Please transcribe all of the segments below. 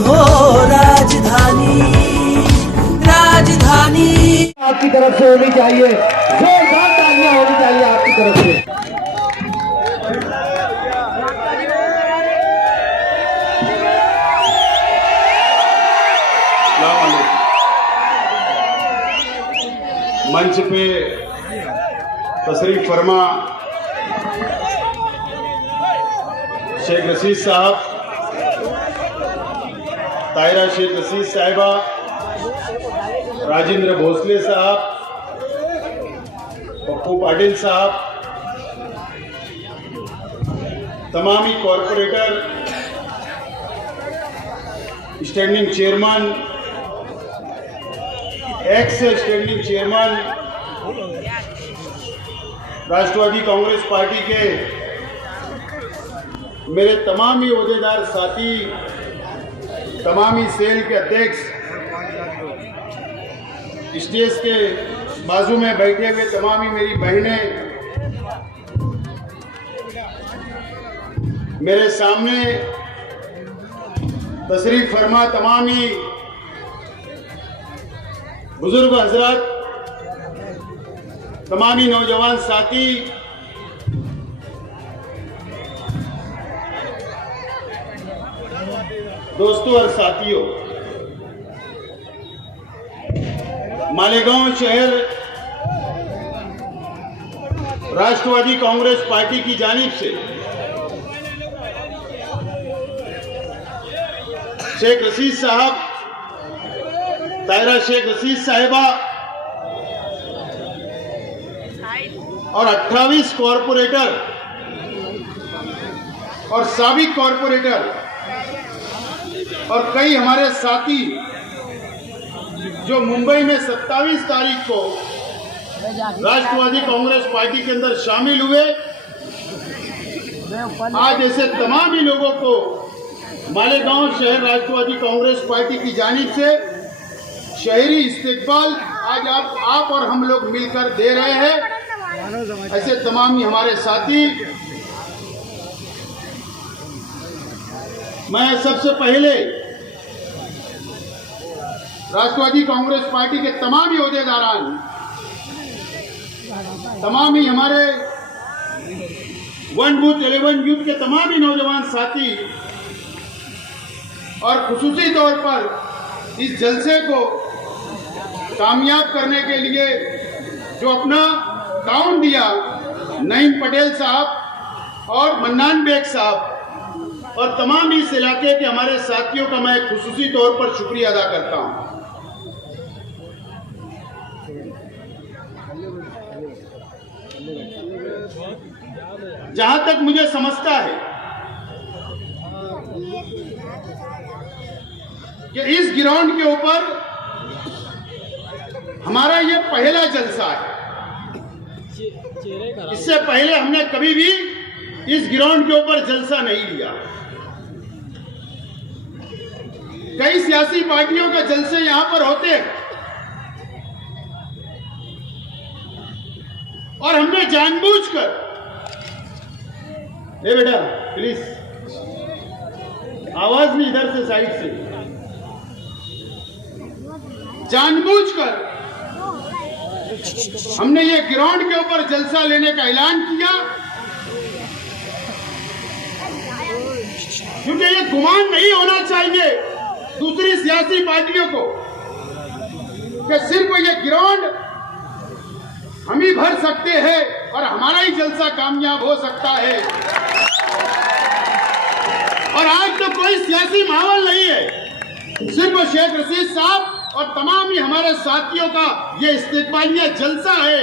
हो राजधानी, राजधानी आपकी तरफ से होनी चाहिए, जोरदार तालियां होनी चाहिए आपकी तरफ से। मंच पे तशरीफ फरमा शेख रशीद साहब, तायरा शेख रशीद साहिबा, राजेंद्र भोसले साहब, पप्पू पाटिल साहब, तमामी corporator, standing chairman, ex standing chairman, Rashtravadi Congress party के मेरे तमामी ओहदेदार साथी, तमामी सेल के अध्यक्ष, स्टेज के बाजू में बैठे हुए तमामी मेरी बहनें, मेरे सामने तशरीफ फरमा तमामी बुजुर्ग हजरत, तमामी नौजवान साथी, दोस्तों और साथियों, मालेगांव शहर राष्ट्रवादी कांग्रेस पार्टी की जानिब से शेख रशीद साहब, तायरा शेख रशीद साहिबा और 28 कॉरपोरेटर और साबिक कॉरपोरेटर और कई हमारे साथी जो मुंबई में 27 तारीख को राष्ट्रवादी कांग्रेस पार्टी के अंदर शामिल हुए, आज ऐसे तमाम ही लोगों को मालेगांव शहर राष्ट्रवादी कांग्रेस पार्टी की जानिब से शहरी इस्तेकबाल आज आप और हम लोग मिलकर दे रहे हैं। ऐसे तमाम ही हमारे साथी, मैं सबसे पहले राष्ट्रवादी कांग्रेस पार्टी के तमाम ही ओहदेदारान, तमाम ही हमारे 1 बूथ 11 यूथ के तमाम ही नौजवान साथी और खुसूसी तौर पर इस जलसे को कामयाब करने के लिए जो अपना ताउन दिया, नईम पटेल साहब और मन्नान बेग साहब और तमाम इस इलाके के हमारे साथियों का मैं खुसूसी तौर पर शुक्रिया अदा करता हूं। जहां तक मुझे समझता है कि इस ग्राउंड के ऊपर हमारा ये पहला जलसा है। इससे पहले हमने कभी भी इस ग्राउंड के ऊपर जलसा नहीं लिया। कई सियासी पार्टियों के जलसे यहां पर होते हैं और हमने जानबूझकर, ए बेटा प्लीज आवाज नहीं, इधर से साइड से, जानबूझकर हमने ये ग्राउंड के ऊपर जलसा लेने का ऐलान किया, क्योंकि ये गुमान नहीं होना चाहिए दूसरी सियासी पार्टियों को कि सिर्फ ये ग्राउंड हम ही भर सकते हैं और हमारा ही जलसा कामयाब हो सकता है। और आज तो कोई सियासी माहौल नहीं है, सिर्फ शेख रशीद साहब और तमाम ही हमारे साथियों का ये इस्तेकबालिया जलसा है।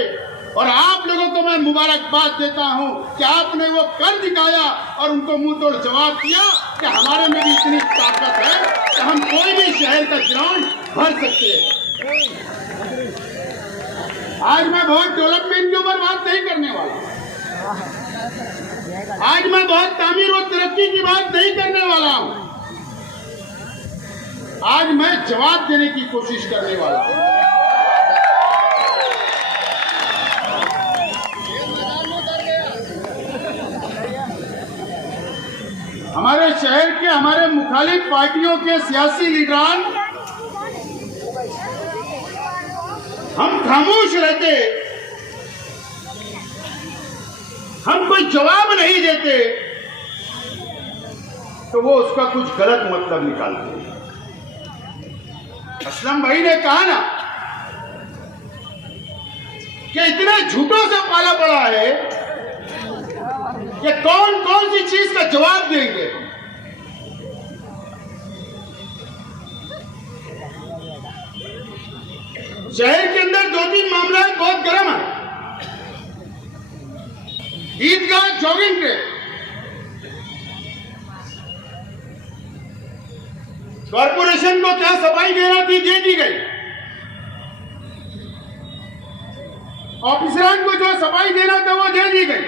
और आप लोगों को मैं मुबारकबाद देता हूं कि आपने वो कर दिखाया और उनको मुंह तोड़ जवाब दिया कि हमारे में भी इतनी ताकत है कि हम कोई भी शहर का ग्राउंड भर सकते हैं। आज मैं बहुत डेवलपमेंट के ऊपर बात नहीं करने वाला, आज मैं बहुत तामीर और तरक्की की बात नहीं करने वाला हूं, आज मैं जवाब देने की कोशिश करने वाला हूं। हमारे शहर के हमारे मुखालिफ पार्टियों के सियासी लीडरान हम खामोश रहते, हम कोई जवाब नहीं देते, तो वो उसका कुछ गलत मतलब निकालते। असलम भाई ने कहा ना कि इतने झूठों से पाला पड़ा है कि कौन कौन सी चीज का जवाब देंगे। शहर के अंदर 2-3 मामला बहुत गर्म है। ईदगाह जॉगिंग ट्रैक, कॉरपोरेशन को क्या सफाई देना थी, दे दी गई। ऑफिसरान को जो सफाई देना था वो दे दी गई।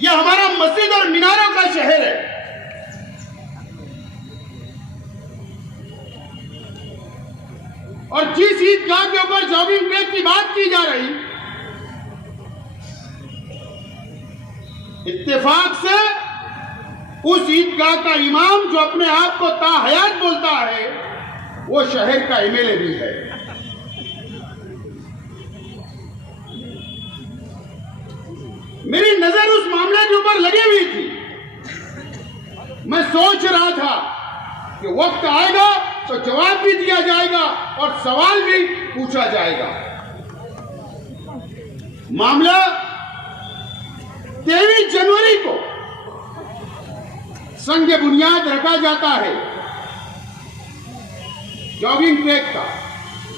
यह हमारा मस्जिद और मीनारों का शहर है। और जिस ईदगाह के ऊपर जॉगिंग ट्रैक की बात की जा रही, इत्तेफाक से उस ईदगाह का इमाम जो अपने आप को ताहयात बोलता है, वो शहर का एमएलए भी है। मेरी नजर उस मामले के ऊपर लगी हुई थी। मैं सोच रहा था कि वक्त आएगा तो जवाब भी दिया जाएगा और सवाल भी पूछा जाएगा। मामला 23 जनवरी को संग बुनियाद रखा जाता है जॉगिंग ट्रैक का,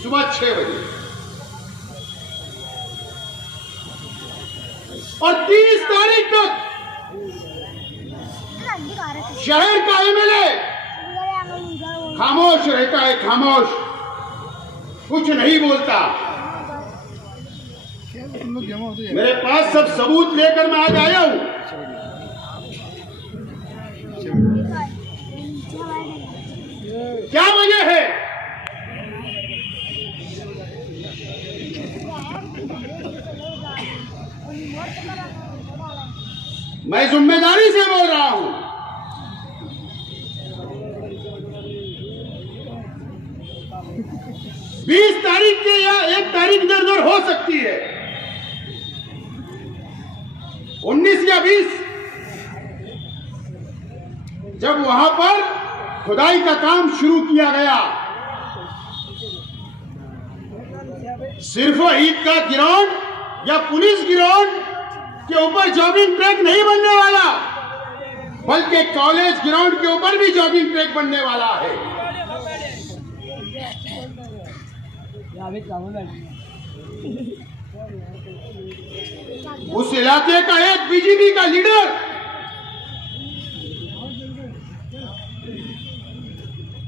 सुबह 6 बजे, और 30 तारीख तक शहर का एमएलए खामोश रहता है, खामोश, कुछ नहीं बोलता। मेरे पास सब सबूत लेकर मैं आज आया हूं। क्या वजह है? मैं जिम्मेदारी से बोल रहा हूं। बीस तारीख के या 1 तारीख इधर उधर हो सकती है, 19 या 20, जब वहां पर खुदाई का काम शुरू किया गया। सिर्फ ईदगाह ग्राउंड या पुलिस ग्राउंड के ऊपर जॉगिंग ट्रैक नहीं बनने वाला, बल्कि कॉलेज ग्राउंड के ऊपर भी जॉगिंग ट्रैक बनने वाला है। उस इलाके का एक बीजेपी का लीडर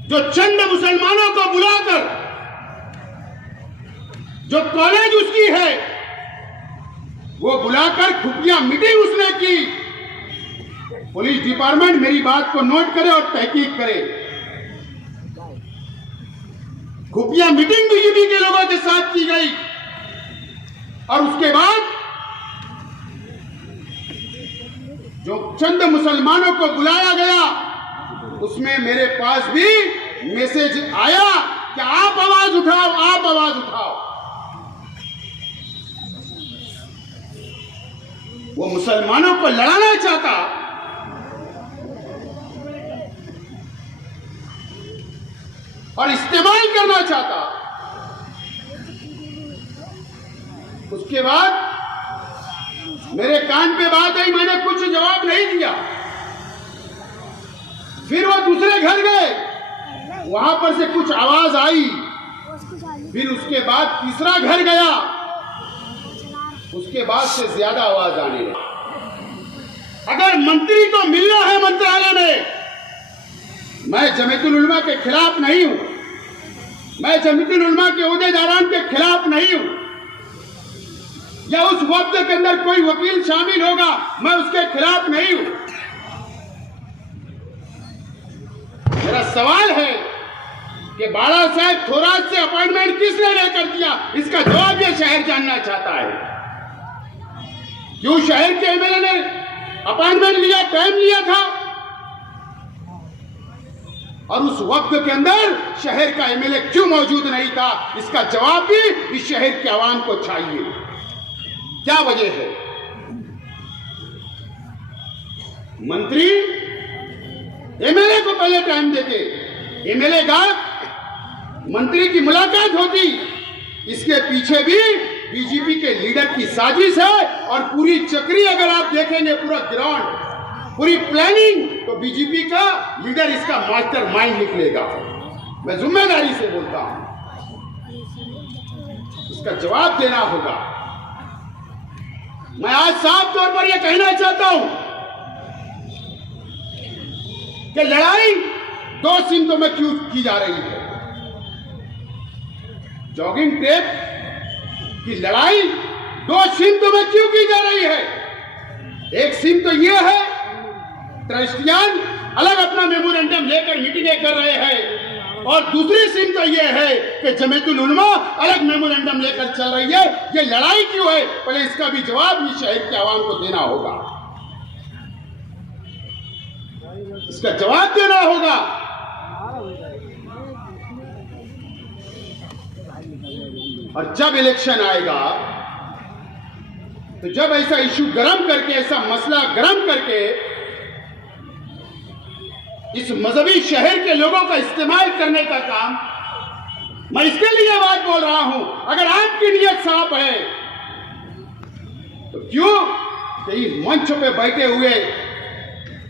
जो चंद मुसलमानों को बुलाकर, जो कॉलेज उसकी है वो बुलाकर खुफिया मीटिंग उसने की। पुलिस डिपार्टमेंट मेरी बात को नोट करे और तहकीक करे। खुफिया मीटिंग बीजेपी के लोगों के साथ की गई और उसके बाद जो चंद मुसलमानों को बुलाया गया, उसमें मेरे पास भी मैसेज आया कि आप आवाज उठाओ, आप आवाज उठाओ। वो मुसलमानों को लड़ाना चाहता, और इस्तेमाल करना चाहता। उसके बाद मेरे कान पे बात आई, मैंने कुछ जवाब नहीं दिया। फिर वो दूसरे घर गए, वहां पर से कुछ आवाज आई। फिर उसके बाद तीसरा घर गया, उसके बाद से ज्यादा आवाज आने लगी। अगर मंत्री को मिलना है मंत्रालय में, मैं जमीयतुल उलमा के खिलाफ नहीं हूं, मैं जमीयतुल उलमा के ओहदेदारान के खिलाफ नहीं हूं, या उस वक्त के अंदर कोई वकील शामिल होगा, मैं उसके खिलाफ नहीं हूं। मेरा सवाल है कि बाला साहब थोराट से अपॉइंटमेंट किसने लेकर दिया, इसका जवाब यह शहर जानना चाहता है। क्यों शहर के एमएलए ने अपॉइंटमेंट लिया, टाइम लिया था? और उस वक्त के अंदर शहर का एमएलए क्यों मौजूद नहीं था? इसका जवाब भी इस शहर के आवाम को चाहिए। क्या वजह है? मंत्री एमएलए को पहले टाइम देते, एमएलए का मंत्री की मुलाकात होती। इसके पीछे भी बीजेपी के लीडर की साजिश है और पूरी चक्री अगर आप देखेंगे, पूरा ग्राउंड, पूरी प्लानिंग, तो बीजेपी का लीडर इसका मास्टर माइंड निकलेगा। मैं जिम्मेदारी से बोलता हूं, इसका जवाब देना होगा। मैं आज साफ तौर पर यह कहना चाहता हूं कि लड़ाई दो सिमतों में क्यों की जा रही है। जॉगिंग टेप की लड़ाई दो सिमतों में क्यों की जा रही है? एक सिम तो यह है, ट्रस्टियान अलग अपना मेमोरेंडम लेकर मीटिंगें कर रहे हैं, और दूसरी सिम तो यह है कि जमीयतुल उलमा अलग मेमोरेंडम लेकर चल रही है। ये लड़ाई क्यों है? पहले इसका भी जवाब इस शहर के आवाम को देना होगा, इसका जवाब देना होगा। और जब इलेक्शन आएगा, तो जब ऐसा इश्यू गर्म करके, ऐसा मसला गर्म करके इस मजहबी शहर के लोगों का इस्तेमाल करने का काम, मैं इसके लिए बात बोल रहा हूं। अगर आपकी नीयत साफ है तो क्यों कई मंच पे बैठे हुए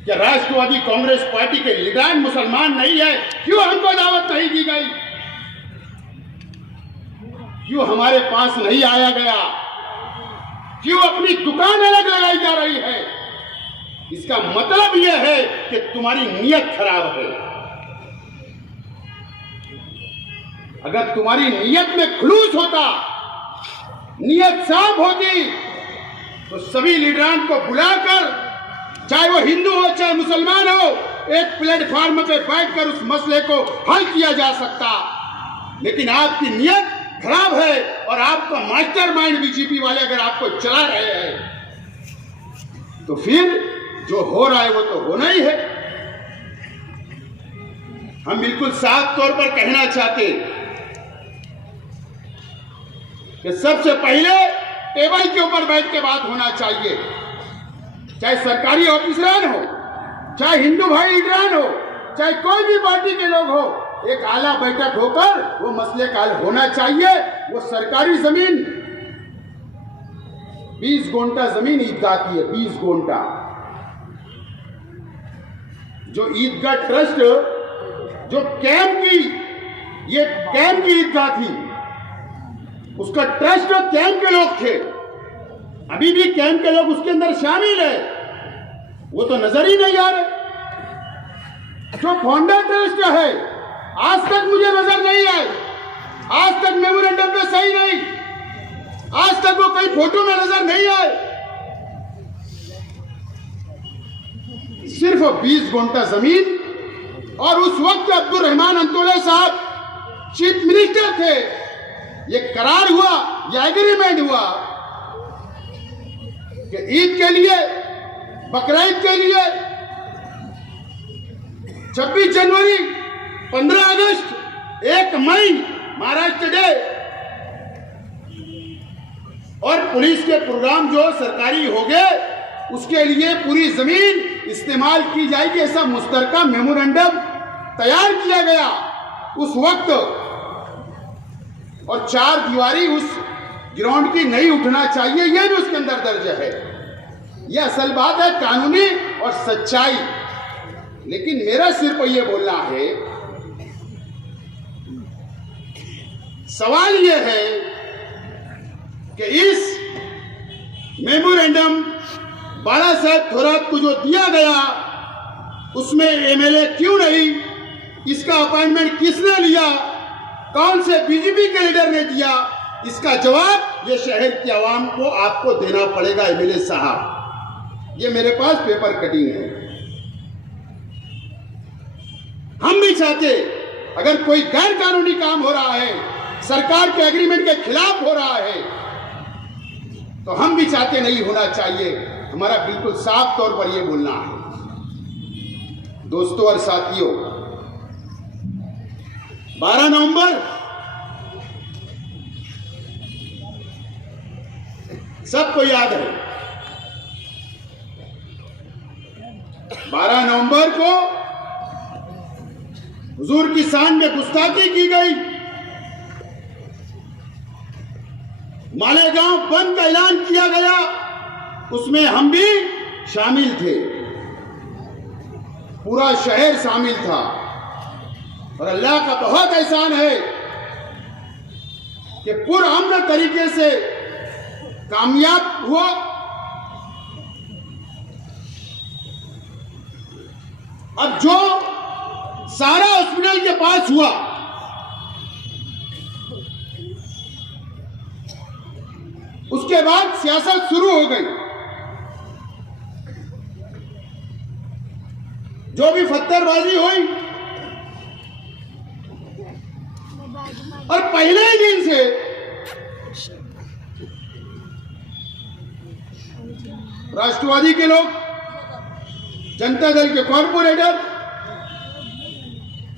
क्या राष्ट्रवादी कांग्रेस पार्टी के लीडर मुसलमान नहीं है? क्यों हमको दावत नहीं दी गई? क्यों हमारे पास नहीं आया गया? क्यों अपनी दुकान अलग लगाई जा रही है? इसका मतलब यह है कि तुम्हारी नीयत खराब है। अगर तुम्हारी नीयत में खुलूस होता, नीयत साफ होती, तो सभी लीडरान को बुलाकर, चाहे वो हिंदू हो चाहे मुसलमान हो, एक प्लेटफॉर्म पे बैठकर उस मसले को हल किया जा सकता। लेकिन आपकी नीयत खराब है और आपका मास्टरमाइंड बीजेपी वाले अगर आपको चला रहे हैं, तो फिर जो हो रहा है वो तो होना ही है। हम बिल्कुल साफ तौर पर कहना चाहते कि सबसे पहले टेबल के ऊपर बैठ के बात होना चाहिए, चाहे सरकारी ऑफिसरान हो, चाहे हिंदू भाई लीडरान हो, चाहे कोई भी पार्टी के लोग हो, एक आला बैठक होकर वो मसले का हल होना चाहिए। वो सरकारी जमीन 20 गुंठा जमीन ईदगाह की है, 20 गुंठा। जो ईदगाह ट्रस्ट, जो कैंप की, ये कैंप की ईदगाह थी, उसका ट्रस्ट और कैंप के लोग थे। अभी भी कैंप के लोग उसके अंदर शामिल है, वो तो नजर ही नहीं आ रहे। जो फाउंडर ट्रस्ट है, आज तक मुझे नजर नहीं आए, आज तक मेमोरेंडम पे सही नहीं, आज तक वो कई फोटो में नजर नहीं आए। सिर्फ 20 गुंठा जमीन, और उस वक्त अब्दुल रहमान अंतोले साहब चीफ मिनिस्टर थे। ये करार हुआ, ये एग्रीमेंट हुआ कि ईद के लिए, बकरीद के लिए, 26 जनवरी, 15 अगस्त, 1 मई महाराष्ट्र डे, और पुलिस के प्रोग्राम जो सरकारी हो गए, उसके लिए पूरी जमीन इस्तेमाल की जाएगी, ऐसा मुश्तरका मेमोरेंडम तैयार किया गया उस वक्त। और 4 दीवारी उस ग्राउंड की नहीं उठना चाहिए, यह भी उसके अंदर दर्ज है। यह असल बात है, कानूनी और सच्चाई। लेकिन मेरा सिर्फ यह बोलना है, सवाल यह है कि इस मेमोरेंडम बाला साहब थोरात को जो दिया गया, उसमें एमएलए क्यों नहीं, इसका अपॉइंटमेंट किसने लिया, कौन से बीजेपी के लीडर ने दिया, इसका जवाब ये शहर की आवाम को आपको देना पड़ेगा एमएलए साहब। ये मेरे पास पेपर कटिंग है। हम भी चाहते, अगर कोई गैर कानूनी काम हो रहा है, सरकार के एग्रीमेंट के खिलाफ हो रहा है, तो हम भी चाहते नहीं होना चाहिए। हमारा बिल्कुल साफ तौर पर यह बोलना है। दोस्तों और साथियों, 12 नवंबर सबको याद है। 12 नवंबर को हुजूर की शान में गुस्ताखी की गई। मालेगांव बंद का ऐलान किया गया, उसमें हम भी शामिल थे, पूरा शहर शामिल था। और अल्लाह का बहुत एहसान है कि पुरअमन तरीके से कामयाब हुआ। अब जो सारा हॉस्पिटल के पास हुआ, उसके बाद सियासत शुरू हो गई। जो भी पत्थरबाजी हुई और पहले ही दिन से राष्ट्रवादी के लोग, जनता दल के कॉर्पोरेटर,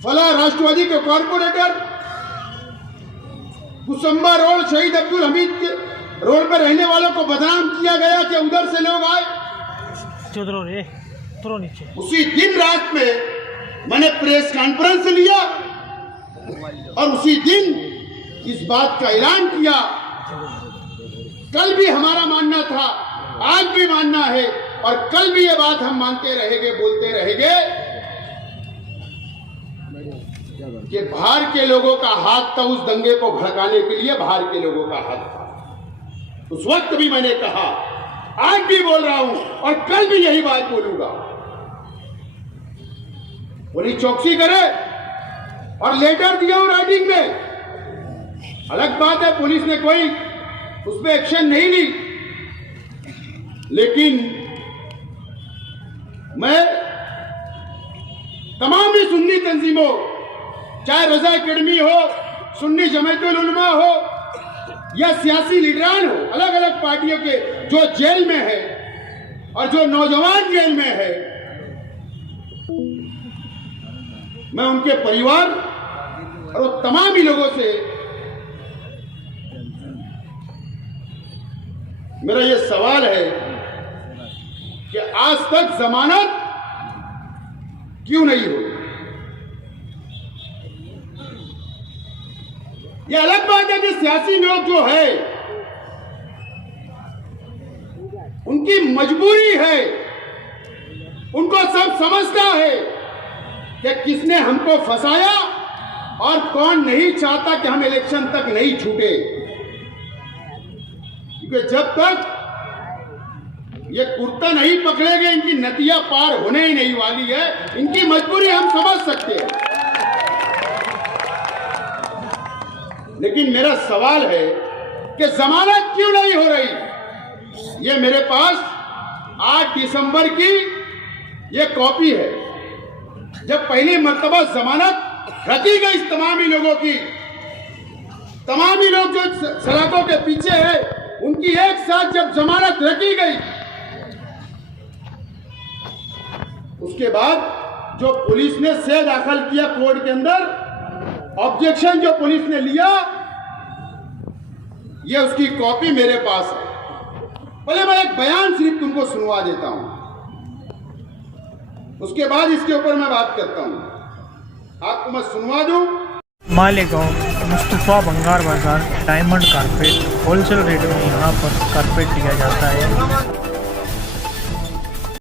फला राष्ट्रवादी के कॉर्पोरेटर, कुसुम्बा रोड शहीद अब्दुल हमीद के रोड पर रहने वालों को बदनाम किया गया कि उधर से लोग आए। उसी दिन रात में मैंने प्रेस कॉन्फ्रेंस लिया और उसी दिन इस बात का ऐलान किया। कल भी हमारा मानना था, आज भी मानना है और कल भी ये बात हम मानते रहेंगे, बोलते रहेंगे कि बाहर के लोगों का हाथ था उस दंगे को भड़काने के लिए, बाहर के लोगों का हाथ था। उस वक्त भी मैंने कहा, आज भी बोल रहा हूं और कल भी यही बात बोलूंगा। पुलिस चौकसी करे और लेटर दिया हो राइटिंग में, अलग बात है पुलिस ने कोई उस पर एक्शन नहीं ली, लेकिन मैं तमाम ही सुन्नी तंजीमों, चाहे रजा अकेडमी हो, सुन्नी जमायतुल उलमा हो या सियासी लीडरान हो, अलग अलग पार्टियों के जो जेल में है और जो नौजवान जेल में है, मैं उनके परिवार और वो तमाम ही लोगों से मेरा ये सवाल है कि आज तक जमानत क्यों नहीं हुई? ये अलग बात है कि सियासी लोग जो है उनकी मजबूरी है, उनको सब समझता है कि किसने हमको फंसाया और कौन नहीं चाहता कि हम इलेक्शन तक नहीं छूटे। क्योंकि जब तक ये कुर्ता नहीं पकड़ेंगे, इनकी नदियां पार होने ही नहीं वाली है। इनकी मजबूरी हम समझ सकते हैं, लेकिन मेरा सवाल है कि जमानत क्यों नहीं हो रही? ये मेरे पास 8 दिसंबर की ये कॉपी है, जब पहली मर्तबा जमानत रखी गई तमामी लोगों की, तमामी लोग जो सलाखों के पीछे है उनकी एक साथ जब जमानत रखी गई, उसके बाद जो पुलिस ने से दाखिल किया कोर्ट के अंदर, ऑब्जेक्शन जो पुलिस ने लिया, ये उसकी कॉपी मेरे पास है। पहले मैं एक बयान सिर्फ तुमको सुनवा देता हूं, उसके बाद इसके ऊपर मैं बात करता हूं। आपको मैं सुनवा दूं। मालेगांव मुस्तफ़ा बंगार बाजार डायमंड कारपेट होलसेल रेट में यहाँ पर कारपेट दिया जाता है।